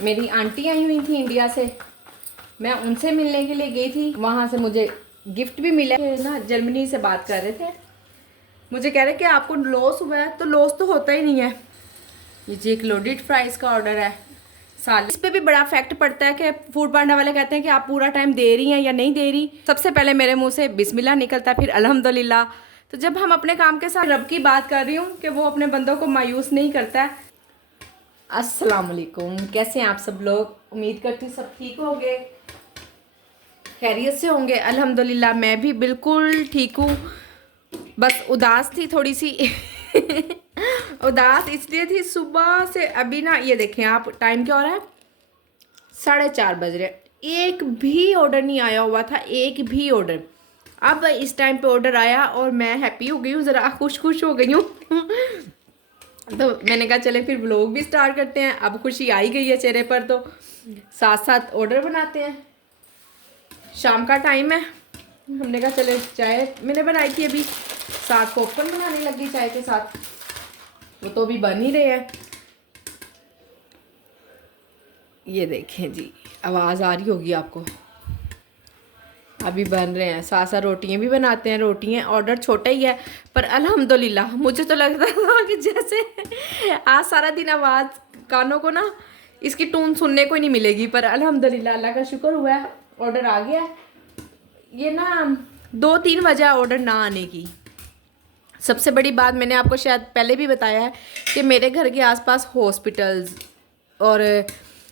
मेरी आंटी आई हुई थी इंडिया से, मैं उनसे मिलने के लिए गई थी। वहाँ से मुझे गिफ्ट भी मिला ना। जर्मनी से बात कर रहे थे, मुझे कह रहे कि आपको लॉस हुआ है, तो लॉस तो होता ही नहीं है। ये जी एक लोडेड फ्राइज़ का ऑर्डर है। साल इस पे भी बड़ा इफेक्ट पड़ता है कि फूड पांडा वाले कहते हैं कि आप पूरा टाइम दे रही हैं या नहीं दे रही। सबसे पहले मेरे मुंह से बिस्मिल्लाह निकलता है, फिर अल्हम्दुलिल्लाह। तो जब हम अपने काम के साथ रब की बात कर रही हूँ कि वो अपने बंदों को मायूस नहीं करता है। अस्सलाम वालेकुम, कैसे हैं आप सब लोग? उम्मीद करती हूँ सब ठीक होंगे, खैरियत से होंगे। अल्हम्दुलिल्लाह मैं भी बिल्कुल ठीक हूँ। बस उदास थी थोड़ी सी उदास इसलिए थी सुबह से। अभी ना ये देखें आप, टाइम क्या हो रहा है, 4:30 बज रहे। एक भी ऑर्डर नहीं आया हुआ था, एक भी ऑर्डर। अब इस टाइम पे ऑर्डर आया और मैं हैप्पी हो गई हूँ, ज़रा खुश खुश हो गई हूँ तो मैंने कहा चले फिर व्लॉग भी स्टार्ट करते हैं। अब खुशी आई गई है चेहरे पर, तो साथ साथ ऑर्डर बनाते हैं। शाम का टाइम है, हमने कहा चले चाय मैंने बनाई थी अभी, साथ पॉपकॉर्न बनाने लगी चाय के साथ। वो तो अभी बन ही रहे हैं। ये देखें जी, आवाज़ आ रही होगी आपको, अभी बन रहे हैं। साथ साथ रोटियाँ भी बनाते हैं। रोटियाँ ऑर्डर छोटा ही है, पर अल्हम्दुलिल्लाह मुझे तो लगता था कि जैसे आज सारा दिन आवाज़ कानों को ना इसकी टून सुनने को ही नहीं मिलेगी, पर अल्हम्दुलिल्लाह अल्लाह का शुक्र हुआ है ऑर्डर आ गया। ये ना 2-3 वजह ऑर्डर ना आने की। सबसे बड़ी बात मैंने आपको शायद पहले भी बताया है कि मेरे घर के आसपास हॉस्पिटल्स और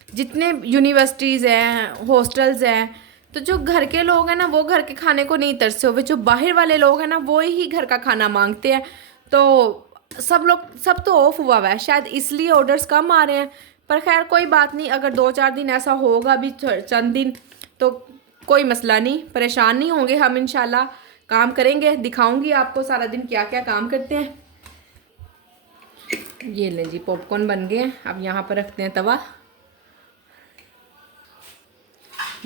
जितने यूनिवर्सिटीज़ हैं, हॉस्टल्स हैं, तो जो घर के लोग हैं ना वो घर के खाने को नहीं तरसे हुए। जो बाहर वाले लोग हैं ना वो ही घर का खाना मांगते हैं। तो सब तो ऑफ हुआ है, शायद इसलिए ऑर्डर्स कम आ रहे हैं। पर खैर कोई बात नहीं, अगर 2-4 दिन ऐसा होगा भी, चंद दिन, तो कोई मसला नहीं, परेशान नहीं होंगे हम। इंशाल्लाह काम करेंगे, दिखाऊंगी आपको सारा दिन क्या क्या काम करते हैं। ये लें जी, पॉपकॉर्न बन गए हैं। अब यहाँ पर रखते हैं तवा।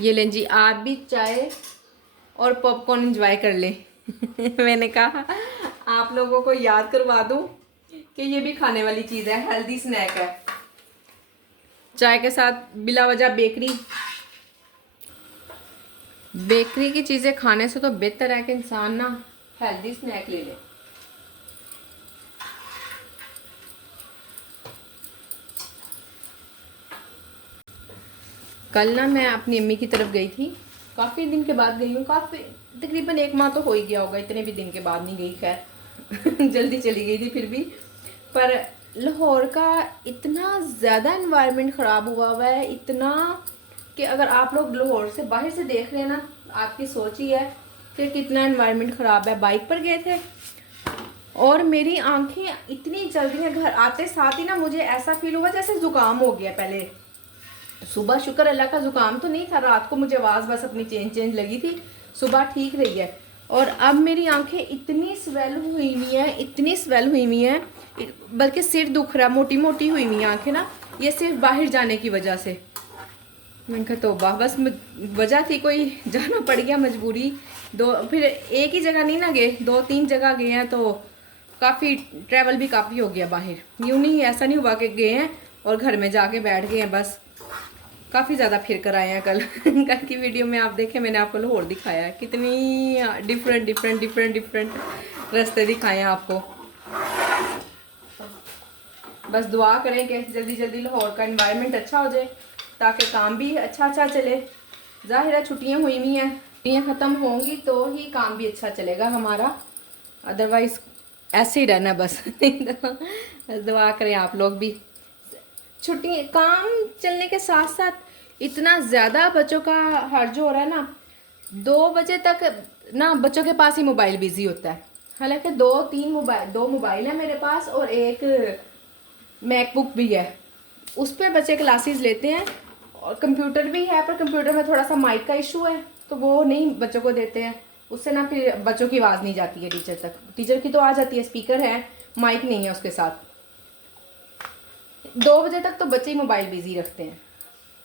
ये लें जी, आप भी चाय और पॉपकॉर्न एंजॉय कर लें मैंने कहा आप लोगों को याद करवा दूं कि ये भी खाने वाली चीज़ है, हेल्दी स्नैक है। चाय के साथ बिला वजह बेकरी की चीज़ें खाने से तो बेहतर है कि इंसान ना हेल्दी स्नैक ले ले। कल ना मैं अपनी अम्मी की तरफ गई थी, काफ़ी दिन के बाद गई हूँ। काफ़ी तकरीबन 1 माह तो हो ही गया होगा, इतने भी दिन के बाद नहीं गई खैर जल्दी चली गई थी फिर भी। पर लाहौर का इतना ज़्यादा एनवायरनमेंट ख़राब हुआ है, इतना कि अगर आप लोग लाहौर से बाहर से देख रहे हैं ना, आपकी सोच ही है कि कितना एनवायरनमेंट ख़राब है। बाइक पर गए थे और मेरी आंखें इतनी जल रही हैं, घर आते साथ ही ना मुझे ऐसा फील हुआ जैसे ज़ुकाम हो गया। पहले सुबह शुक्र अल्लाह का ज़ुकाम तो नहीं था, रात को मुझे आवाज़ बस अपनी चेंज लगी थी, सुबह ठीक रही है। और अब मेरी आंखें इतनी स्वेल हुई हुई हैं, इतनी स्वेल हुई हुई हैं, बल्कि सिर दुख रहा, मोटी मोटी हुई हुई आंखें ना, ये सिर्फ बाहर जाने की वजह से। मैंने कहा तौबा, बस वजह थी कोई, जाना पड़ गया, मजबूरी। फिर एक ही जगह नहीं ना गए, 2-3 जगह गए हैं, तो काफ़ी ट्रैवल भी काफ़ी हो गया बाहर। यूँ नहीं, ऐसा नहीं हुआ कि गए हैं और घर में जाके बैठ गए हैं, बस काफ़ी ज़्यादा फिर कर आए हैं कल कल की वीडियो में आप देखें, मैंने आपको लाहौर दिखाया है, कितनी डिफरेंट रास्ते दिखाए हैं आपको। बस दुआ करें कि जल्दी जल्दी लाहौर का एनवायरनमेंट अच्छा हो जाए, ताकि काम भी अच्छा चले। ज़ाहिर है छुट्टियाँ हुई हुई हैं, छुट्टियाँ ख़त्म होंगी तो ही काम भी अच्छा चलेगा हमारा, अदरवाइज़ ऐसे ही रहना बस दुआ करें आप लोग भी। छुट्टी काम चलने के साथ साथ इतना ज़्यादा बच्चों का हर्ज हो रहा है ना, 2 बजे तक ना बच्चों के पास ही मोबाइल बिजी होता है। हालांकि 2 मोबाइल है मेरे पास और एक मैकबुक भी है, उस पर बच्चे क्लासेस लेते हैं। और कंप्यूटर भी है, पर कंप्यूटर में थोड़ा सा माइक का इशू है, तो वो नहीं बच्चों को देते हैं। उससे ना फिर बच्चों की आवाज़ नहीं जाती है टीचर तक। टीचर की तो आ जाती है, स्पीकर है, माइक नहीं है उसके साथ। 2 बजे तक तो बच्चे ही मोबाइल बिजी रखते हैं,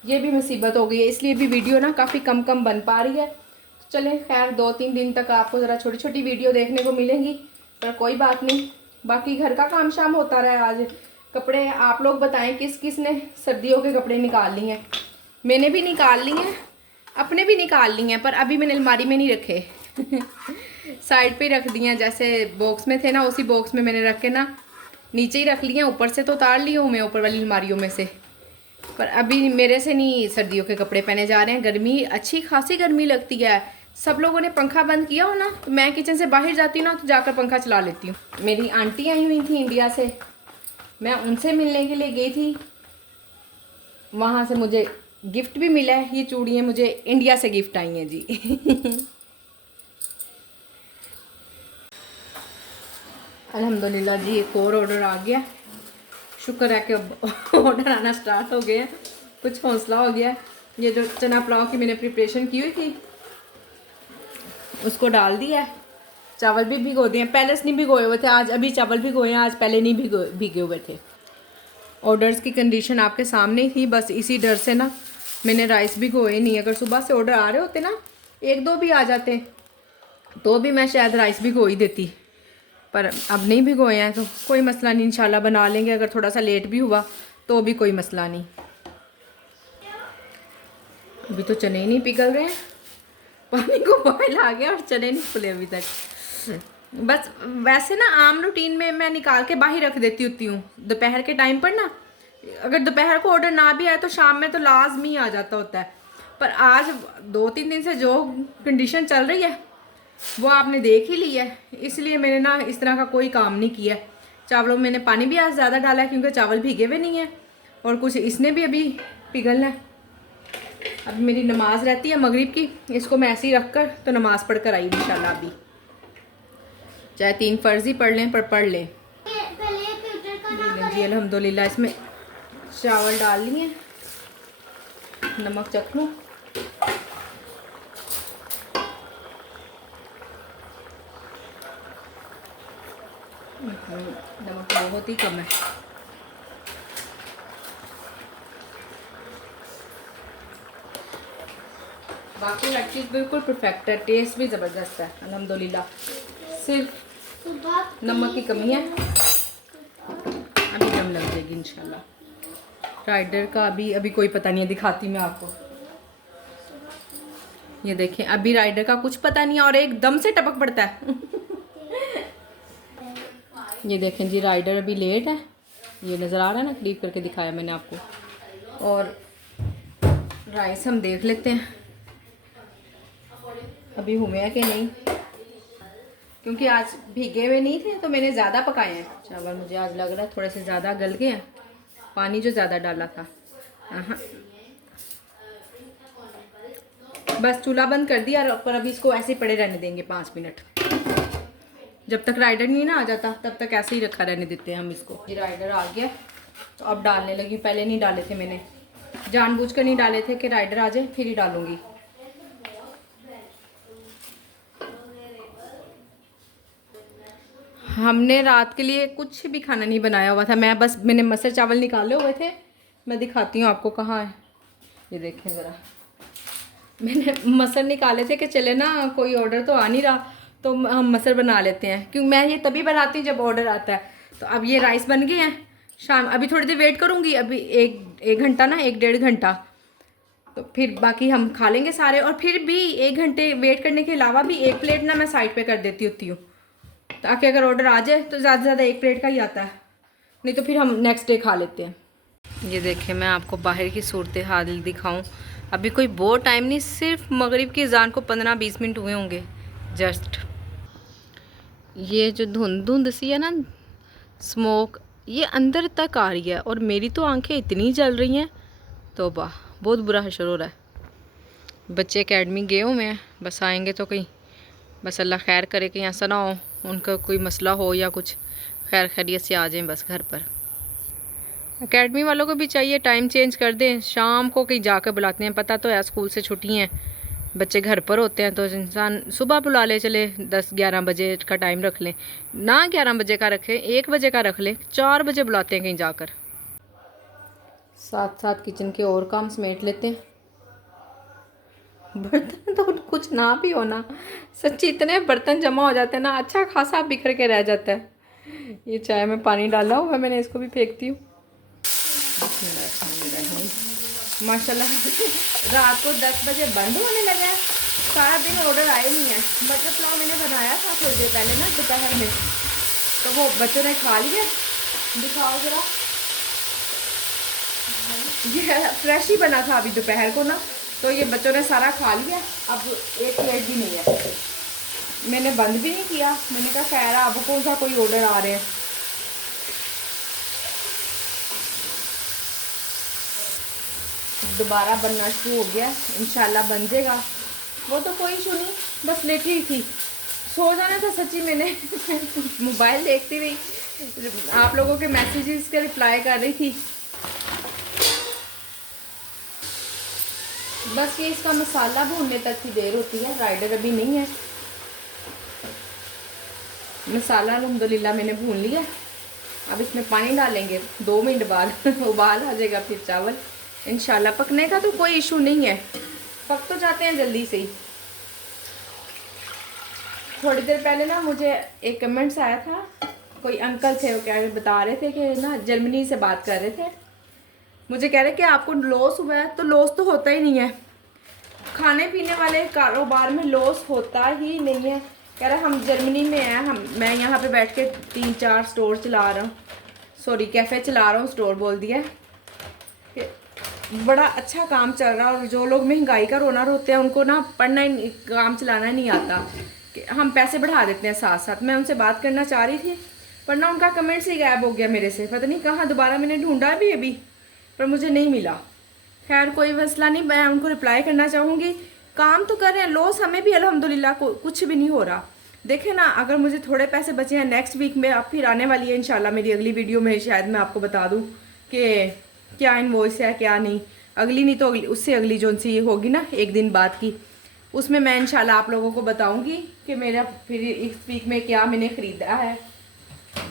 ये भी मुसीबत हो गई है। इसलिए भी वीडियो ना काफ़ी कम बन पा रही है। तो चलें खैर, 2-3 दिन तक आपको ज़रा छोटी छोटी वीडियो देखने को मिलेंगी, पर कोई बात नहीं, बाकी घर का काम शाम होता रहा। आज कपड़े आप लोग बताएं किस किस ने सर्दियों के कपड़े निकाल लिए हैं। मैंने भी निकाल लिए हैं, अपने भी निकाल लिए हैं, पर अभी मैंने अलमारी में नहीं रखे साइड पे रख दिए हैं। जैसे बॉक्स में थे ना, उसी बॉक्स में मैंने रख के ना नीचे ही रख लिए हैं। ऊपर से तो उतार लिए हूँ मैं, ऊपर वाली अलमारियों में से। पर अभी मेरे से नहीं सर्दियों के कपड़े पहने जा रहे हैं। गर्मी, अच्छी खासी गर्मी लगती है। सब लोगों ने पंखा बंद किया हो ना, तो मैं किचन से बाहर जाती हूँ ना, तो जाकर पंखा चला लेती हूँ। मेरी आंटी आई हुई थी इंडिया से, मैं उनसे मिलने के लिए गई थी। वहाँ से मुझे गिफ्ट भी मिला है। ये चूड़ियाँ मुझे इंडिया से गिफ्ट आई हैं जी अल्हम्दुलिल्लाह जी, एक और ऑर्डर आ गया। शुक्र है कि अब ऑर्डर आना स्टार्ट हो गए हैं, कुछ हौसला हो गया। ये जो चना पुलाव की मैंने प्रिपरेशन की हुई थी उसको डाल दिया है। चावल भी भिगो दिए, पहले से नहीं भिगोए हुए थे, आज अभी चावल भिगोए हैं, आज पहले नहीं भीगे हुए थे। ऑर्डर्स की कंडीशन आपके सामने ही थी, बस इसी डर से ना मैंने राइस भिगोए नहीं। अगर सुबह से ऑर्डर आ रहे होते ना, एक दो भी आ जाते तो भी मैं शायद राइस भिगो ही देती, पर अब नहीं भिगोए हैं तो कोई मसला नहीं, इंशाल्लाह बना लेंगे। अगर थोड़ा सा लेट भी हुआ तो भी कोई मसला नहीं। अभी तो चने ही नहीं पिघल रहे हैं, पानी को बॉयल आ गया और चने नहीं फूले अभी तक। बस वैसे ना आम रूटीन में मैं निकाल के बाहर रख देती होती हूँ दोपहर के टाइम पर ना। अगर दोपहर को ऑर्डर ना भी आए तो शाम में तो लाजमी आ जाता होता है। पर आज 2-3 दिन से जो कंडीशन चल रही है वो आपने देख ही ली है, इसलिए मैंने ना इस तरह का कोई काम नहीं किया। चावलों में मैंने पानी भी आज ज़्यादा डाला है क्योंकि चावल भीगे हुए नहीं हैं, और कुछ इसने भी अभी पिघलना है। अब मेरी नमाज रहती है मगरिब की, इसको मैं ऐसे ही रख कर तो नमाज़ पढ़ कर आई इंशाल्लाह। अभी चाहे 3 फ़र्ज़ ही पढ़ लें पर पढ़ लें जी। अल्हम्दुलिल्लाह इसमें चावल डाल लिए, नमक चख लूँ। नमक बहुत ही कम है। बाकी हर चीज़ बिल्कुल परफेक्ट है, टेस्ट भी ज़बरदस्त है अल्हम्दुलिल्लाह। सिर्फ नमक की कमी है, अभी दम लग जाएगी इंशाल्लाह। राइडर का अभी कोई पता नहीं है, दिखाती मैं आपको। ये देखें, अभी राइडर का कुछ पता नहीं है और एकदम से टपक पड़ता है ये देखें जी, राइडर अभी लेट है, ये नज़र आ रहा है ना, क्लिक करके दिखाया मैंने आपको। और राइस हम देख लेते हैं अभी हुए हैं कि नहीं, क्योंकि आज भीगे हुए नहीं थे तो मैंने ज़्यादा पकाए हैं चावल। मुझे आज लग रहा है थोड़े से ज़्यादा गल गए हैं, पानी जो ज़्यादा डाला था। बस चूल्हा बंद कर दिया, पर अभी इसको ऐसे ही पड़े रहने देंगे 5 मिनट। जब तक राइडर नहीं ना आ जाता तब तक ऐसे ही रखा रहने देते हैं हम इसको। ये राइडर आ गया तो अब डालने लगी, पहले नहीं डाले थे मैंने, जानबूझकर नहीं डाले थे कि राइडर आ जाए फिर ही डालूंगी। हमने रात के लिए कुछ भी खाना नहीं बनाया हुआ था, मैंने मसर चावल निकाले हुए थे। मैं दिखाती हूँ आपको कहाँ है, ये देखें ज़रा। मैंने मसर निकाले थे कि चले ना कोई ऑर्डर तो आ नहीं रहा तो हम मसर बना लेते हैं, क्योंकि मैं ये तभी बनाती हूँ जब ऑर्डर आता है। तो अब ये राइस बन गए हैं, शाम अभी थोड़ी देर वेट करूँगी, अभी एक घंटा ना, 1-1.5 घंटा, तो फिर बाकी हम खा लेंगे सारे। और फिर भी 1 घंटे वेट करने के अलावा भी 1 प्लेट ना मैं साइड पे कर देती होती हूँ, ताकि अगर ऑर्डर आ जाए तो ज़्यादा से ज़्यादा 1 प्लेट का ही आता है, नहीं तो फिर हम नेक्स्ट डे खा लेते हैं। ये देखें, मैं आपको बाहर की सूरत हाल दिखाऊं। अभी कोई बहुत टाइम नहीं, सिर्फ मगरिब की अज़ान को 15-20 मिनट हुए होंगे जस्ट। ये जो धुंध सी है ना, स्मोक ये अंदर तक आ रही है और मेरी तो आंखें इतनी जल रही हैं, तो बहुत बुरा हशर हो रहा है। बच्चे एकेडमी गए हुए हैं, बस आएंगे तो कहीं, बस अल्लाह खैर करे कहीं ऐसा ना हो उनका कोई मसला हो या कुछ खैर खैरियत से आ जाएं बस घर पर। एकेडमी वालों को भी चाहिए टाइम चेंज कर दें, शाम को कहीं जाकर बुलाते हैं। पता तो है स्कूल से छुट्टी हैं, बच्चे घर पर होते हैं, तो इंसान सुबह बुला ले, चले 10-11 बजे का टाइम रख लें ना, 11 बजे का रखें, 1 बजे का रख लें, 4 बजे बुलाते हैं कहीं जाकर। साथ साथ किचन के और काम समेट लेते हैं। बर्तन तो कुछ ना भी हो ना, सच्ची इतने बर्तन जमा हो जाते हैं ना, अच्छा खासा बिखर के रह जाता है। ये चाय में पानी डाला हुआ है मैंने, इसको भी फेंकती हूँ। माशाल्लाह रात को 10 बजे बंद होने लगा है, सारा दिन ऑर्डर आए नहीं है। मटर पुलाव मैंने बनाया था थोड़ी देर पहले ना दोपहर में, तो वो बच्चों ने खा लिया। दिखाओ ज़रा, ये फ्रेश ही बना था अभी दोपहर को ना, तो ये बच्चों ने सारा खा लिया। अब एक प्लेट भी नहीं है, मैंने बंद भी नहीं किया। मैंने कहा खैर अब कौन सा कोई ऑर्डर आ रहे हैं। दोबारा बनना शुरू हो गया, इंशाल्लाह बन जाएगा। वो तो कोई इशू नहीं, बस लेटी ही थी, सो जाना था सच्ची मैंने मोबाइल देखती हुई आप लोगों के मैसेजेस का रिप्लाई कर रही थी। बस ये इसका मसाला भूनने तक की देर होती है, राइडर अभी नहीं है। मसाला अल्हम्दुलिल्लाह मैंने भून लिया। अब इसमें पानी डालेंगे, 2 मिनट बाद उबाल आ जाएगा, फिर चावल इंशाल्लाह। पकने का तो कोई इशू नहीं है, पक तो जाते हैं जल्दी से ही। थोड़ी देर पहले ना मुझे एक कमेंट्स आया था, कोई अंकल थे, वो क्या बता रहे थे कि ना जर्मनी से बात कर रहे थे। मुझे कह रहे कि आपको लॉस हुआ है, तो लॉस तो होता ही नहीं है, खाने पीने वाले कारोबार में लॉस होता ही नहीं है। कह रहे हम जर्मनी में हैं, मैं यहाँ पे बैठ के 3-4 स्टोर चला रहा हूँ, सॉरी कैफ़े चला रहा हूँ, स्टोर बोल दिया। बड़ा अच्छा काम चल रहा है। और जो लोग महंगाई का रोना रोते हैं उनको ना पढ़ना ही, काम चलाना नहीं आता, कि हम पैसे बढ़ा देते हैं साथ साथ। मैं उनसे बात करना चाह रही थी, पर ना उनका कमेंट्स ही गायब हो गया मेरे से, पता नहीं कहाँ। दोबारा मैंने ढूंढा भी अभी, पर मुझे नहीं मिला। खैर कोई मसला नहीं, मैं उनको रिप्लाई करना चाहूँगी। काम तो कर रहे हैं, लॉस हमें भी अल्हम्दुलिल्लाह कुछ भी नहीं हो रहा। देखें ना, अगर मुझे थोड़े पैसे बचे हैं, नेक्स्ट वीक में अब फिर आने वाली है इंशाल्लाह मेरी अगली वीडियो में, शायद मैं आपको बता दूँ कि क्या इनवॉइस है क्या नहीं। अगली नहीं तो अगली, उससे अगली जो सी होगी ना एक दिन बाद की, उसमें मैं इंशाल्लाह आप लोगों को बताऊंगी कि मेरा फिर इस वीक में क्या मैंने ख़रीदा है।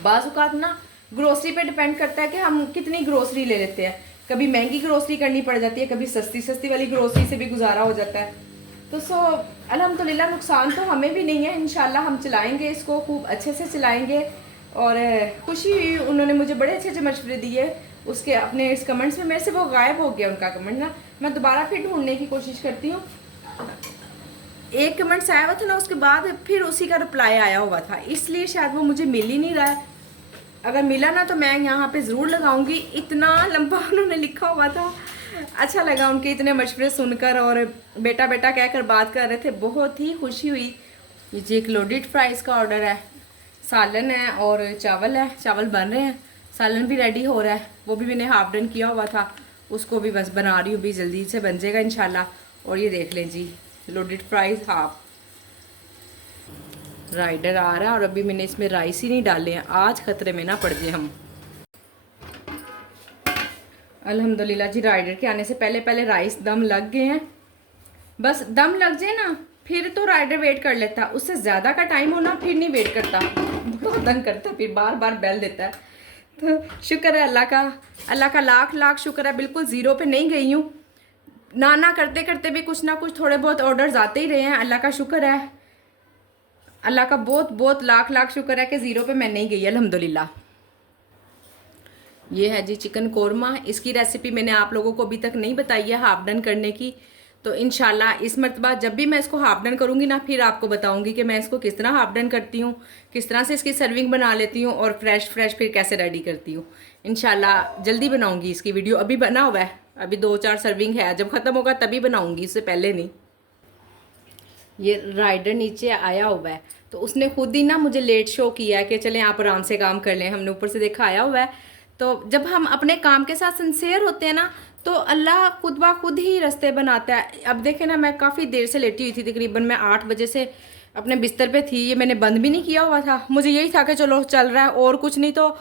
बाज़ औक़ात ना ग्रोसरी पे डिपेंड करता है कि हम कितनी ग्रोसरी ले लेते हैं। कभी महंगी ग्रोसरी करनी पड़ जाती है, कभी सस्ती सस्ती वाली ग्रोसरी से भी गुजारा हो जाता है। तो अल्हम्दुलिल्लाह नुकसान तो हमें भी नहीं है। इंशाल्लाह हम चलाएँगे इसको, खूब अच्छे से चलाएँगे। और खुशी हुई, उन्होंने मुझे बड़े अच्छे अच्छे मशवरे दिए उसके अपने इस कमेंट्स में। मेरे से वो गायब हो गया उनका कमेंट ना, मैं दोबारा फिर ढूंढने की कोशिश करती हूँ। एक कमेंट्स आया हुआ था ना, उसके बाद फिर उसी का रिप्लाई आया हुआ था, इसलिए शायद वो मुझे मिल ही नहीं रहा है। अगर मिला ना तो मैं यहाँ पे ज़रूर लगाऊंगी। इतना लंबा उन्होंने लिखा हुआ था, अच्छा लगा उनके इतने मशवरे सुनकर, और बेटा बेटा कहकर बात कर रहे थे, बहुत ही खुशी हुई। ये जी एक लोडेड फ्राइज़ का ऑर्डर है, सालन है और चावल है, चावल बन रहे हैं, सालन भी रेडी हो रहा है, वो भी मैंने हाफ डन किया हुआ था, उसको भी बस बना रही हूँ, भी जल्दी से बन जाएगा इंशाल्लाह। और ये देख लें जी, लोडेड फ्राइज़ हाफ राइडर आ रहा है। और अभी मैंने इसमें राइस ही नहीं डाले हैं, आज ख़तरे में ना पड़ जाए हम। अल्हम्दुलिल्लाह जी, राइडर के आने से पहले पहले राइस दम लग गए हैं। बस दम लग जाए ना फिर तो राइडर वेट कर लेता, उससे ज़्यादा का टाइम होना फिर नहीं वेट करता, बहुत तंग करता, फिर बार बार बेल देता है। तो शुक्र है अल्लाह का लाख लाख शुक्र है, बिल्कुल ज़ीरो पे नहीं गई हूँ। ना करते करते भी कुछ ना कुछ थोड़े बहुत ऑर्डर्स आते ही रहे हैं, अल्लाह का शुक्र है, अल्लाह का बहुत बहुत लाख लाख शुक्र है कि ज़ीरो पे मैं नहीं गई अल्हम्दुलिल्लाह। ये है जी चिकन कोरमा, इसकी रेसिपी मैंने आप लोगों को अभी तक नहीं बताई है हाफ डन करने की, तो इंशाल्लाह इस मरतबा जब भी मैं इसको हाफ डन करूँगी ना, फिर आपको बताऊँगी कि मैं इसको किस तरह हाफ डन करती हूँ, किस तरह से इसकी सर्विंग बना लेती हूँ, और फ्रेश फिर कैसे रेडी करती हूँ। इंशाल्लाह जल्दी बनाऊँगी इसकी वीडियो, अभी बना हुआ है, अभी 2-4 सर्विंग है, जब ख़त्म होगा तभी बनाऊँगी, इससे पहले नहीं। ये राइडर नीचे आया हुआ है, तो उसने खुद ही ना मुझे लेट शो किया है कि चलें आप आराम से काम कर लें, हमने ऊपर से देखा आया हुआ है। तो जब हम अपने काम के साथ सिंसियर होते हैं ना, तो अल्लाह खुद ब खुद ही रास्ते बनाता है। अब देखें ना, मैं काफ़ी देर से लेटी हुई थी, तकरीबन मैं 8 बजे से अपने बिस्तर पे थी, ये मैंने बंद भी नहीं किया हुआ था, मुझे यही था कि चलो चल रहा है और कुछ नहीं। तो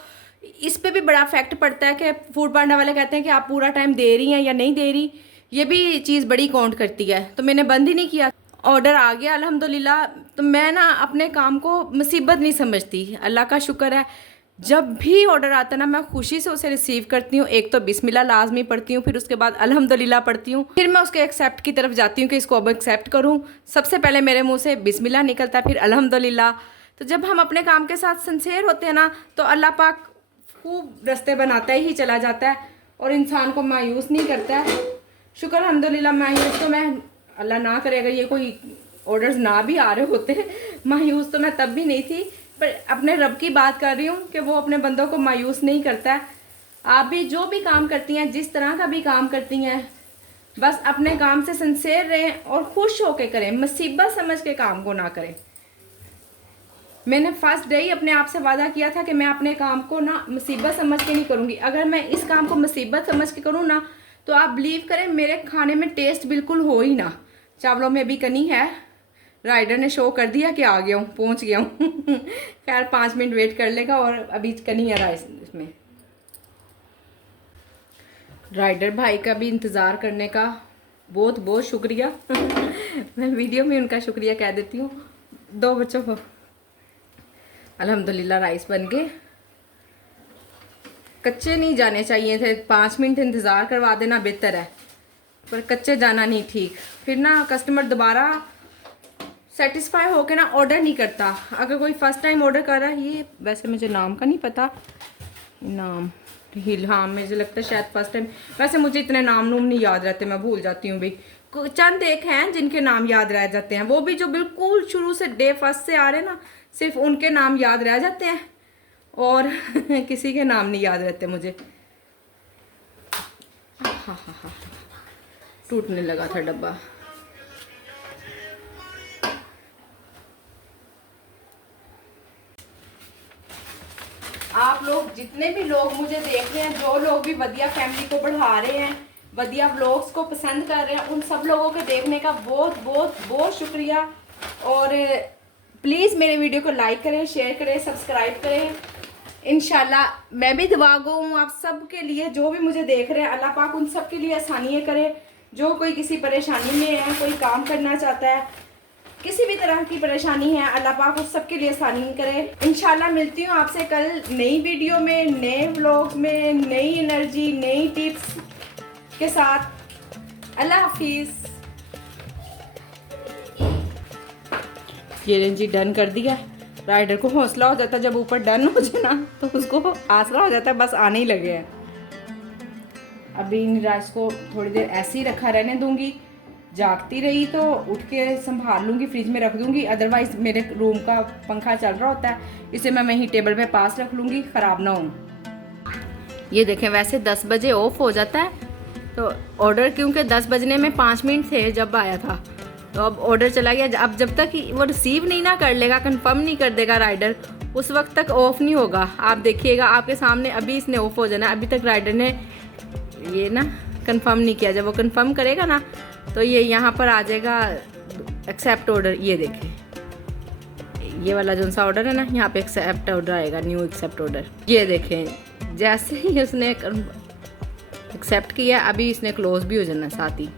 इस पे भी बड़ा इफेक्ट पड़ता है कि फूड पांडा वाले कहते हैं कि आप पूरा टाइम दे रही हैं या नहीं दे रही, ये भी चीज़ बड़ी काउंट करती है। तो मैंने बंद ही नहीं किया, ऑर्डर आ गया अल्हम्दुलिल्लाह। तो मैं ना अपने काम को मुसीबत नहीं समझती, अल्लाह का शुक्र है। जब भी ऑर्डर आता है ना, मैं खुशी से उसे रिसीव करती हूँ। एक तो बिस्मिल्लाह लाजमी पढ़ती हूँ, फिर उसके बाद अल्हम्दुलिल्लाह पढ़ती हूँ, फिर मैं उसके एक्सेप्ट की तरफ जाती हूँ कि इसको अब एक्सेप्ट करूँ। सबसे पहले मेरे मुंह से बिस्मिल्लाह निकलता है, फिर अल्हम्दुलिल्लाह, तो जब हम अपने काम के साथ सिंसियर होते हैं ना, तो अल्लाह पाक खूब रास्ते बनाता ही चला जाता है और इंसान को मायूस नहीं करता है। शुक्र अल्हम्दुलिल्लाह, मायूस तो मैं, अल्लाह ना करे अगर ये कोई ऑर्डर्स ना भी आ रहे होते, मायूस तो मैं तब भी नहीं थी, पर अपने रब की बात कर रही हूँ कि वो अपने बंदों को मायूस नहीं करता है। आप भी जो भी काम करती हैं, जिस तरह का भी काम करती हैं, बस अपने काम से सिंसियर रहें और खुश होकर करें, मुसीबत समझ के काम को ना करें। मैंने फर्स्ट डे ही अपने आप से वादा किया था कि मैं अपने काम को ना मुसीबत समझ के नहीं करूँगी। अगर मैं इस काम को मुसीबत समझ के करूँ ना, तो आप बिलीव करें मेरे खाने में टेस्ट बिल्कुल हो ही ना। चावलों में अभी कनी है, राइडर ने शो कर दिया कि आ गया हूँ, पहुँच गया हूँ। खैर 5 मिनट वेट कर लेगा और अभी कनी है राइस इसमें। राइडर भाई का भी इंतज़ार करने का बहुत बहुत शुक्रिया। मैं वीडियो में उनका शुक्रिया कह देती हूँ। 2 बच्चों को अल्हम्दुलिल्लाह राइस बन गए। कच्चे नहीं जाने चाहिए थे, 5 मिनट इंतज़ार करवा देना बेहतर है, पर कच्चे जाना नहीं ठीक। फिर ना कस्टमर दोबारा सेटिस्फाई होकर ना ऑर्डर नहीं करता। अगर कोई फ़र्स्ट टाइम ऑर्डर कर रहा है, ये वैसे मुझे नाम का नहीं पता, नाम हिल, हाँ मुझे लगता है शायद फर्स्ट टाइम, वैसे मुझे इतने नाम नूम नहीं याद रहते, मैं भूल जाती हूँ भाई। चंद एक हैं जिनके नाम याद रह जाते हैं, वो भी जो बिल्कुल शुरू से डे फर्स्ट से आ रहे हैं ना, सिर्फ उनके नाम याद रह जाते हैं और किसी के नाम नहीं याद रहते मुझे। हाँ, टूटने लगा था डब्बा। आप लोग जितने भी लोग मुझे देख रहे हैं, जो लोग भी वदिया फैमिली को बढ़ा रहे हैं, वदिया व्लॉग्स को पसंद कर रहे हैं, उन सब लोगों के देखने का बहुत बहुत बहुत शुक्रिया। और प्लीज़ मेरे वीडियो को लाइक करें, शेयर करें, सब्सक्राइब करें। इंशाल्लाह मैं भी दुआ गो हूँ आप सब के लिए, जो भी मुझे देख रहे हैं, अल्लाह पाक उन सब के लिए आसानियाँ करे। जो कोई किसी परेशानी में है, कोई काम करना चाहता है, किसी भी तरह की परेशानी है, अल्लाह पाक उस सब के लिए आसानी करे। इंशाल्लाह मिलती हूँ आपसे कल नई वीडियो में, नए व्लॉग में, नई एनर्जी, नई टिप्स के साथ। अल्लाह हाफिज़। ये जी डन कर दिया। राइडर को हौसला हो जाता है जब ऊपर डन हो जाए ना, तो उसको आसरा हो जाता है, बस आने ही लगे हैं। अभी इन राइस को थोड़ी देर ऐसे ही रखा रहने दूंगी, जागती रही तो उठ के संभाल लूँगी, फ्रिज में रख दूँगी। अदरवाइज़ मेरे रूम का पंखा चल रहा होता है, इसे मैं वहीं टेबल पे पास रख लूँगी, ख़राब ना हो। ये देखें, वैसे 10 बजे ऑफ हो जाता है, तो ऑर्डर क्योंकि 10 बजने में 5 मिनट थे जब आया था, तो अब ऑर्डर चला गया। अब जब तक वो रिसीव नहीं ना कर लेगा, कंफर्म नहीं कर देगा राइडर, उस वक्त तक ऑफ़ नहीं होगा। आप देखिएगा आपके सामने अभी इसने ऑफ़ हो जाना। अभी तक राइडर ने ये ना कंफर्म नहीं किया। जब वो कंफर्म करेगा ना, तो ये यहाँ पर आ जाएगा एक्सेप्ट ऑर्डर। ये देखें, ये वाला जो सा ऑर्डर है ना, यहाँ पे एक्सेप्ट ऑर्डर आएगा, न्यू एक्सेप्ट ऑर्डर। ये देखें, जैसे ही उसने एक्सेप्ट किया, अभी इसने क्लोज भी हो जाना साथ ही।